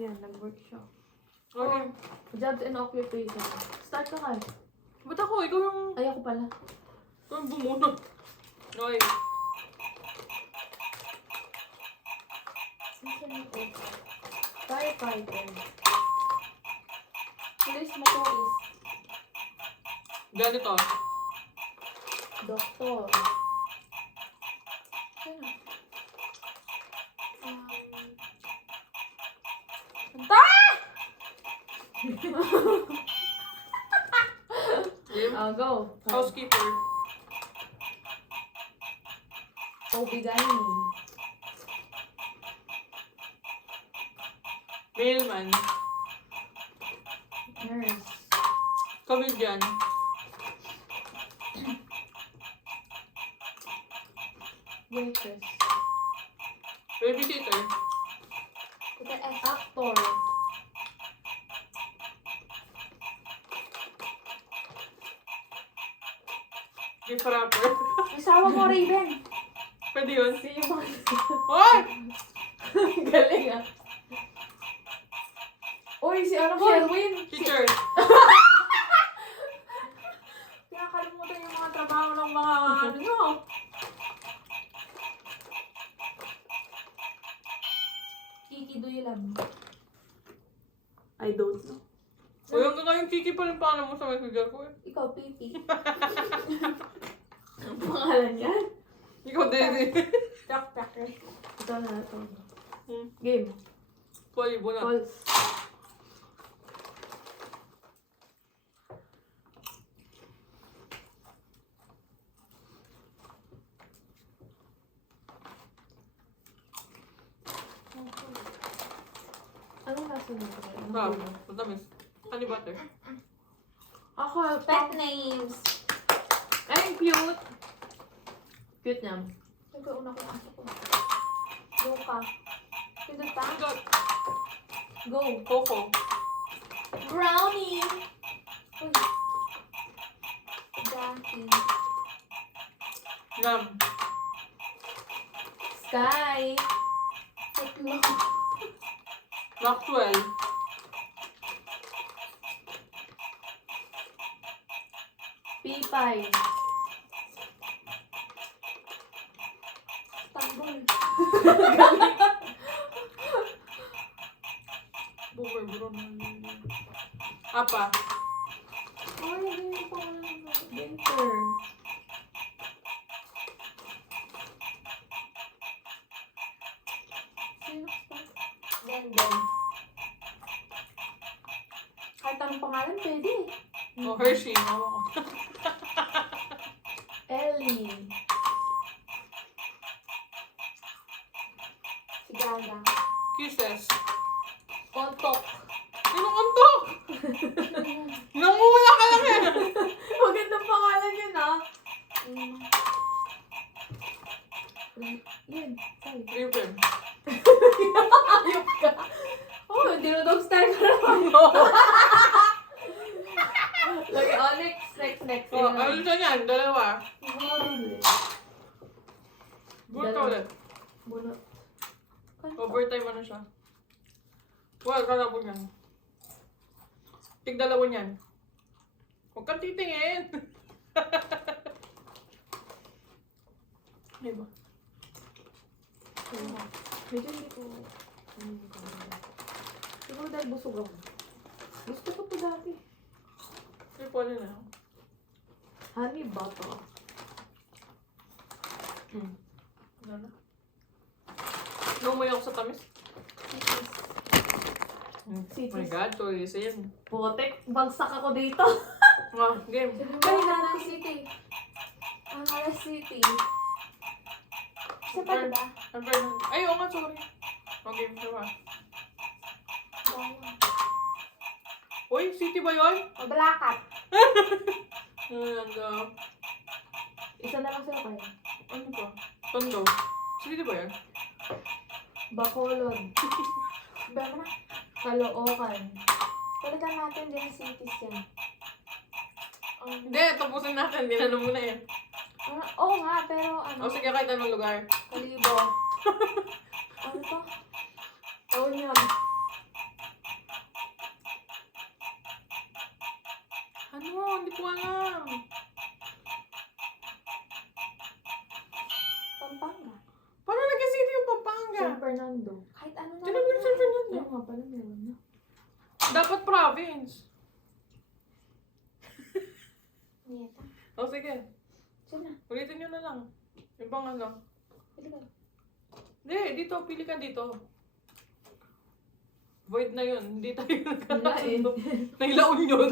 Yan, nag-work siya. Okay. Jobs and occupation. Start ka ka. Ba't ako? Ikaw yung... Ay, ako pala. Ikaw yung bumunot. Okay. Firefighter. Police mo po is Ganito. doktor. Ano? Game. Go. Housekeeper. Obigani. Mailman. Nurse. Comedian. Waitress. Babysitter. Actor. Gift wrapper. Asawa mo, Raven. Pwede yun. Si yung mga... Hoy! Galing ah. Uy, si ano, Sherwin. Teacher. Nakakalimutan yung mga trabaho ng mga ano. Kiki, do you love me? I don't know. Uy, hanggang ngayong Kiki pa rin paano mo sa messenger ko eh. Ikaw, Pipi. Ang pangalan yan? Ikaw, Dede. Tak. Ito na ito. Hmm. Game. Palibo na. Calls. Anong nasa nito? Wow, matamis. Honey butter. Ako, Pet names. ay, cute. Cute niya. Nagkauna ko aso ko. Go ka. Pindot pa? Got Go. Coco. Brownie. Uy. Jackie. Ram. Sky. Tatlo. Maxwell. Pipay. Tanggol. Boomer, bro. Apa. Ay, hindi pa ako Winter. Sino pa? Denden. Kahit anong pangalan, pwede. Oh, Hershey. Nawa ko. Ellie. Si Gaga. Kisses. Kontok. Sino kontok? Nangula ka lang eh. Magandang pangalan yun, ah. Yun. Sorry. Ribbon. Ayop ka. Oh, dinodog style ka naman. Lagi, oh, next. Oh, ano siya niyan? Dalawa. Bunot. Good ka ulit. Bunot. Overtime ano siya. Well, kala ko niyan. Tig-dalawa niyan. Huwag kang titingin. Diba? Medyo hindi ko... Siguro dahil busog ako. Gusto ko to dati. Sige po na. Honey butter. Ano na? Numuy ako sa tamis. Cities. Oh my God, tourism. Putek, bagsak ako dito. Ah, game. Ay, Nana City. Angeles City. Isa pa diba? Ay, oo nga, sorry. Okay, diba? Uy, city ba yun? Mabalakat. Ano? Isa na lang sila kayo. Ano ba? Tondo. City ba yun? Bacolod. Ba na? Caloocan. Palitan natin din cities yan. Hindi, tapusin natin. Hindi na muna yun. Oo nga, pero ano? O sige, kahit anong lugar. Kalibo. Ano to? Tawnyam. Hindi ko alam. Pampanga. Paano naging city yung Pampanga? San Fernando. Kahit ano na. Sinabi ni San Fernando. Oo nga pala, meron na. Dapat province. Nieta. O sige. Saan na? Ulitin nyo na lang. Ibang ano. Pili ka. Hindi, dito. Pili ka dito. Void na yun. Hindi tayo nagkakasundo. Nailaon yun.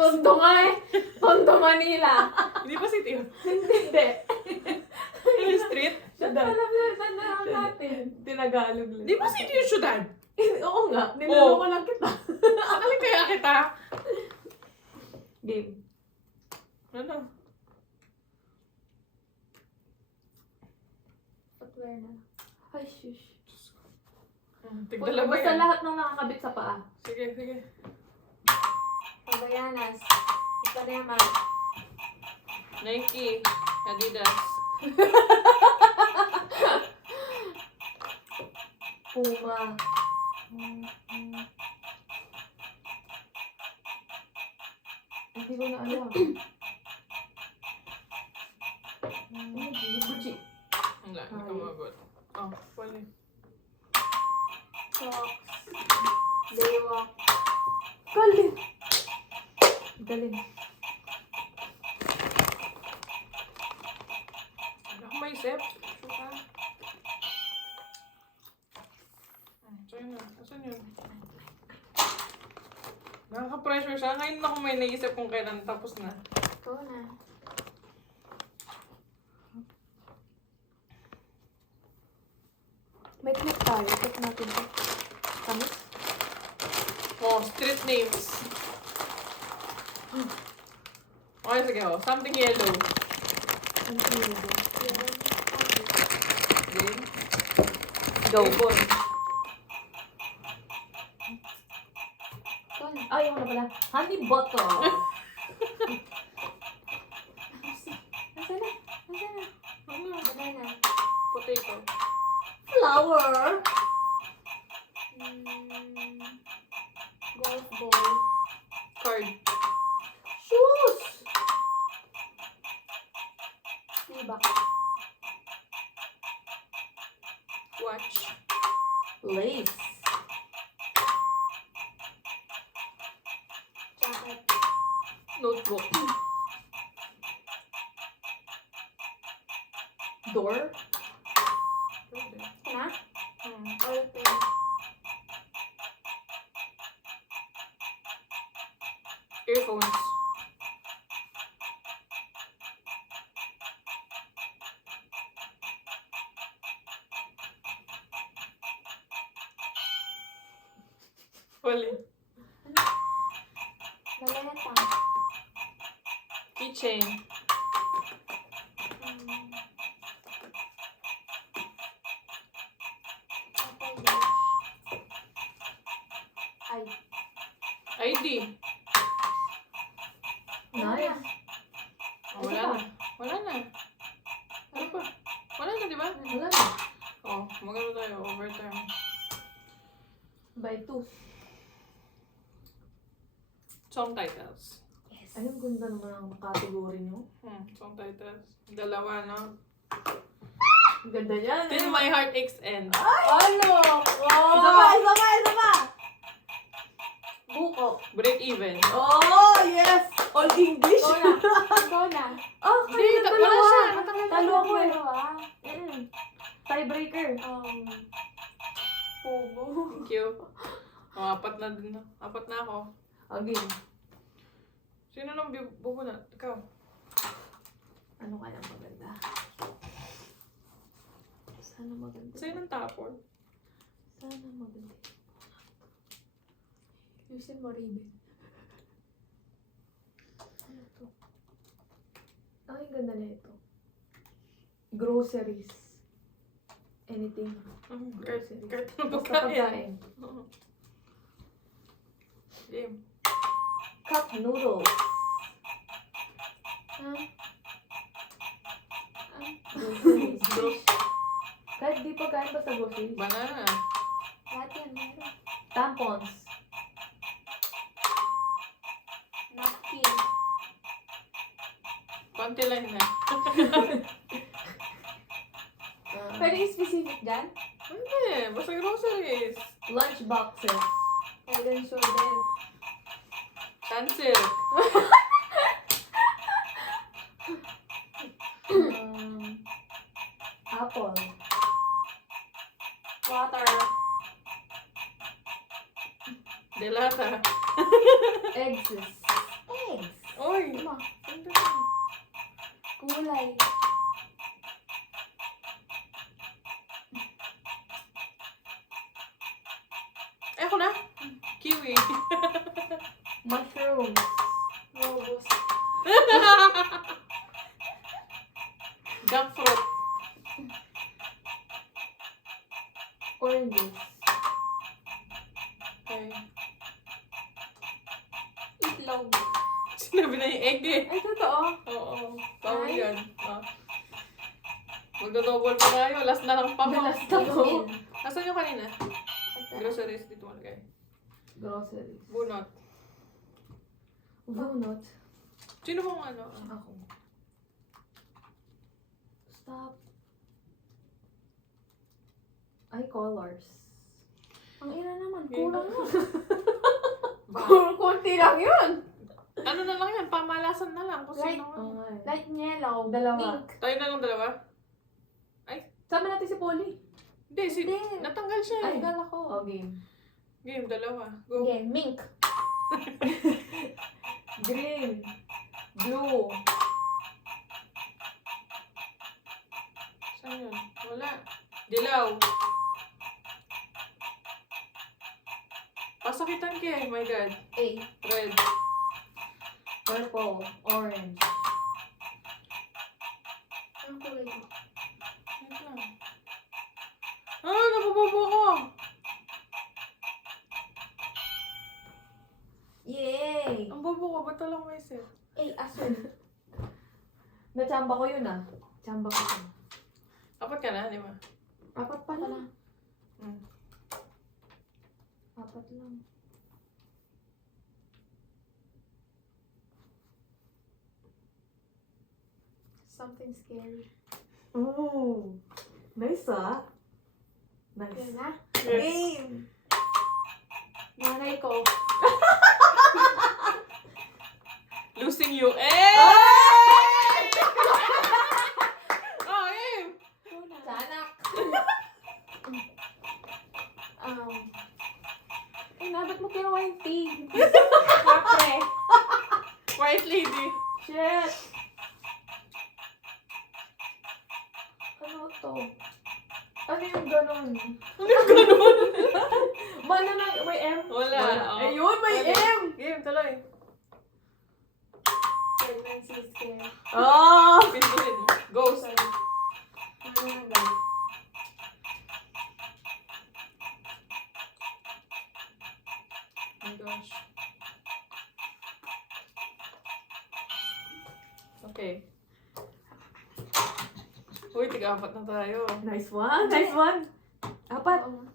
Tondo nga eh. Tondo, Manila. Hindi ba city yun? Hindi. Yung street? Syudad. Alam natin. Tinagalog lang. Di ba city yung syudad? Oo nga. Niloloko lang kita. Akali kaya kita. Game. Ano? Footwear na. Ay, shush. Tigdala ba Basta yan? lahat ng nakakabit sa paa. Sige, sige. Pagayanas. Ipanema. Nike, Adidas. Puma. Hindi ko na alam. Gucci. Wala, hindi ka magot. Oh, pwede. Socks. Daywalk. Galing. Galing. Wala akong maisip. Suka. Saan yun? Asan yun? Nakaka-pressure siya. Ngayon ako may naisip kung kailan tapos na. Ito na. May clip tayo. Check natin ito. Kamis? Oh, street names. Okay, sige oh. Something yellow. Ano yun? Game. Go. Ibon. Ito na. Ay, yung ano pala. Honey butter. Nasaan na? Nasaan na? Ano? Banana. Potato. Flower. Golf ball. Card. Shoes. Tibak. Watch. Lace. Jacket. Notebook. Door. Pwede. Na? Hmm. Oil paint. Earphones. Wali. Maleta. Keychain. Apple watch. Ay. ID. Nice. Oh, wala na. Wala na. Ano pa? Wala na, di ba? Wala na. Oh, magano tayo. Overtime. By 2. Song titles. Yes. Ay, ang ganda naman ang category nyo. Song titles. Dalawa, no? Ang ganda yan. Till my heart aches end. Ano? Isa pa, isa pa, isa pa! Buko. Break even. Oh, yes! All English. Ikaw na. Ikaw na. Oh, Hindi, kayo na wala dalawa. siya. Talo ako eh. Dalawa. Tiebreaker. Pugo. Thank you. Oh, 4 na din. 4 na ako. Again. Sino nang bubunat? Ikaw. Ano kaya maganda? Sana maganda. Sa'yo ng tapon. Sana maganda. Yusin mo ribbon. Ano to? Ay, ang ganda na ito. Groceries. Anything. Kahit ano Basta pagkain. pagkain. Oo. Game. Cup noodles. Ha? Groceries. Kahit di pagkain, basta groceries. Banana. Lahat yan meron. Tampons. Konti lang na. Pwede specific dyan? Hindi, basta groceries. Lunch boxes. Head and shoulder. Cancel. Apple. Water. Delata. Eggs. Eggs. Uy! Ano? Ganda na. Gulay. Eh, ako na. Kiwi. Mushrooms. Robust. Jackfruit. Oranges. Okay. Itlog. Sinabi na yung egg eh. Ay, totoo. Oo. Bawal Ay. yan. Magdodouble pa tayo. Last na lang pa mo. Last na po. Nasaan yung kanina? Groceries dito mo lagay. Groceries. Bunot. Bunot. Sino bang ano? Ako. Stop. Ay, colors. Ang ina naman, Yun kulang na. na. Kunti lang yun. Ano na lang yan? Pamalasan na lang. Kung Light. sino Oo ano. nga eh. Light yellow. Dalawa. Pink. Tayo na lang dalawa? Sama natin si Polly. Hindi, Hindi. natanggal siya Ay, eh. gala ko. Oh, game. Game, dalawa. Go. Okay, mink. Green. Blue. Saan yun? Wala. Dilaw. Pasakitan ka eh. My God. A. Red. Purple. Orange. Ang kulay mo. Wait lang. Ah, napabobo ko. Yay! Ang bobo ko. Ba't walang may set? A. Asul. Nachamba ko yun ah. Chamba ko yun. Apat ka na, di ba? Apat pa na. Hmm. Apat lang. Something scary. Ooh. Nice ah. Yan Nice. na. Game. Nanay ko. Losing you. Eh! Oh, eh! Sanak. Ba't mo kinuha yung tea? Kape. White lady. Shit. Ano to? Ano yung ganon? Ano yung ganun? Mana na, may M? Wala. Oh. Ayun, may Okay. M! Game, tuloy. Pregnancy scare. Oh! Pinduin. Ghost. Sorry. Ano na ba? Oh my gosh. Okay. Uy, tiga-apat na tayo. Nice one, nice one. Apat. Oo.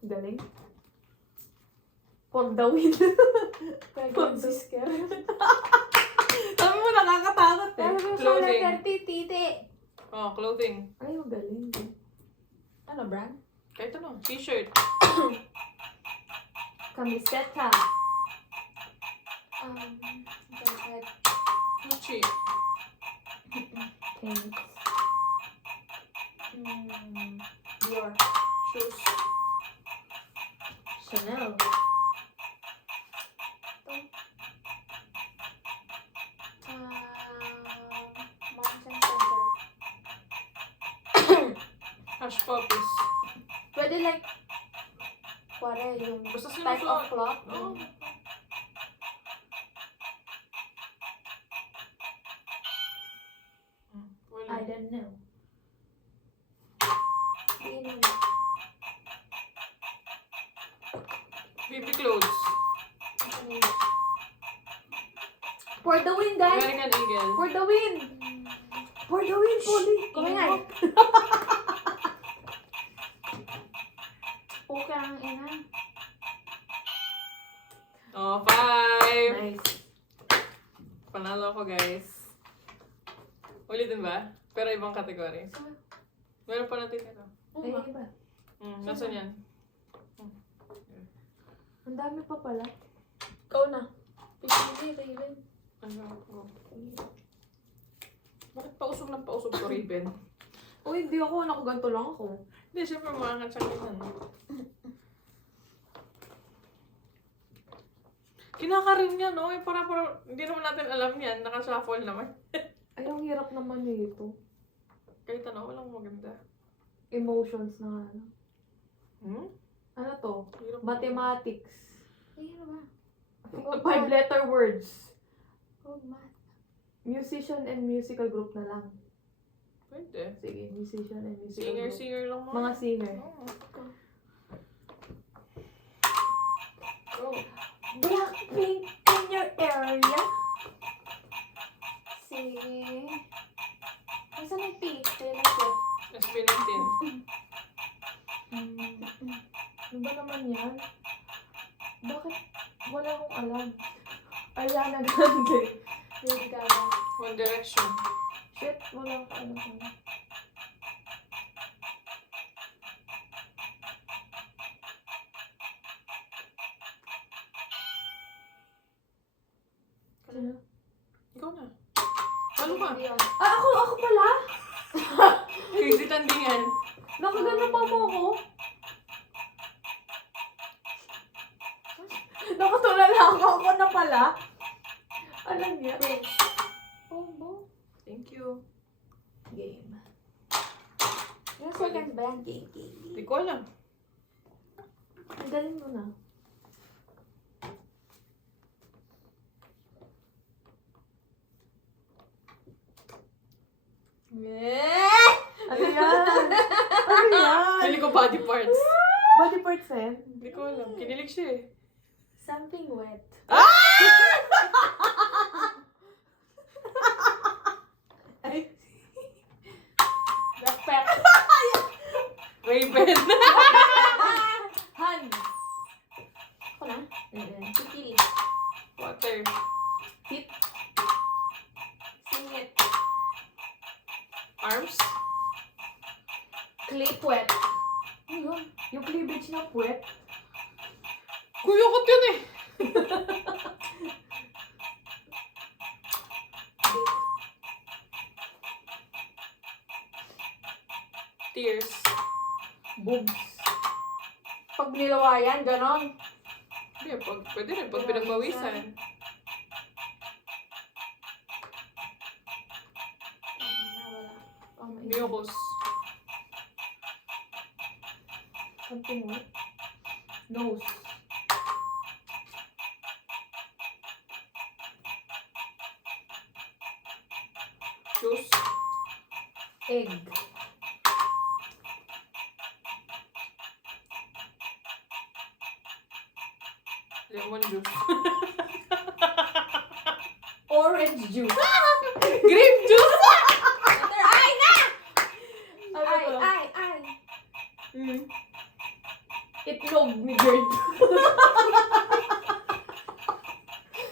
Galing. For the win. Pregnancy scare. Sabi mo, nakakatakot eh. Pero sa Clothing. letter T, titi. Oh, clothing. Ay, magaling. Ano brand? Kahit ano, t-shirt. Camiseta. Jacket. Gucci. Pants. Dior. Shoes. Chanel. Mountain Center. Hush puppies. Pwede like, pwede yung Basta type of sinusuot. cloth. Oh. Wala. I don't know. Yun. Baby clothes. For the win, guys! American Eagle. For the win! For the win, Polly! Kumingay. Okay ang ina. Oh, 5. Nice. Panalo ko, guys. Ulitin ba? Pero ibang category. Meron pa natin ito. Ay, iba. Nasaan yan? Ang dami pa pala. Ikaw na. Pipili, Raven. Ano? Bakit pausog ng pausog to, Raven? Uy, hindi ako. Nakaganto lang ako. Hindi, syempre mga katsakitan. Kinakarin niya, no? Para hindi naman natin alam yan. Nakashuffle naman. Ay, ang hirap naman nito. Kahit ano, walang maganda. Emotions na ano. Hmm? Ano to? Hirap. Mathematics. Ay, ano ba? 5-letter words. Oh, math. Musician and musical group na lang. Pwede. Sige, musician and musical group. Singer lang mo. Mga singer. Oo. Go. Blackpink in your area? Sige. Nasaan yung P? Taylor Swift. SB19. Ano ba naman yan? Bakit wala akong alam? Ariana Grande. Lady Gaga. One Direction. Shit, wala akong alam. Sino? Ikaw na. Ano ka? Hindi yun. Ah, ako pala? Crazy tandingan. Nakaganda pa mo ako? Nakatulala ako na pala. Alam niya. Prince. Oh, bo. Thank you. Game. Yung second band. Game. Hindi ko alam. Ang galing mo na. Ano yan? Ano yan? Pili ko body parts. Body parts eh? Hindi ko alam. Kinilig siya eh. Something wet. Ay. Backpack. Raven. Hands. Ako na. Pipili. Water. Hit. Singit. Arms. Clay puwet. Ano yun? Yung cleavage na puwet. Kuyukot yun eh. Tears. Boobs. Pag nilawayan, ganon. Hindi, pwede rin. Pag pinagpawisan. Oh my God. Mucus. Something what? Nose. Juice. Egg. Lemon juice. Orange juice. Grape juice! Ay na! Ano Ay, to? ay. Itlog ni Gert.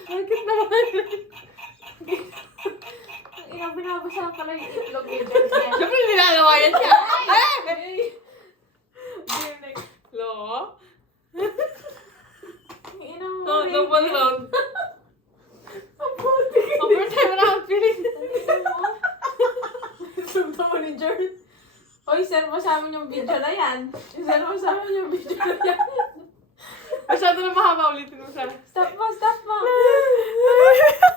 Bakit naman? Binabasa pala yung itlog ni Jen. Siyempre nilalawayan siya. Ay! Lo? Inang No, double round. Ang puti. Overtime round, feeling. Sunta mo ni Gert. Hoy, send mo sa amin yung video na yan. Send mo sa amin yung video na yan. Masyado na mahaba, ulitin mo siya. Stop mo,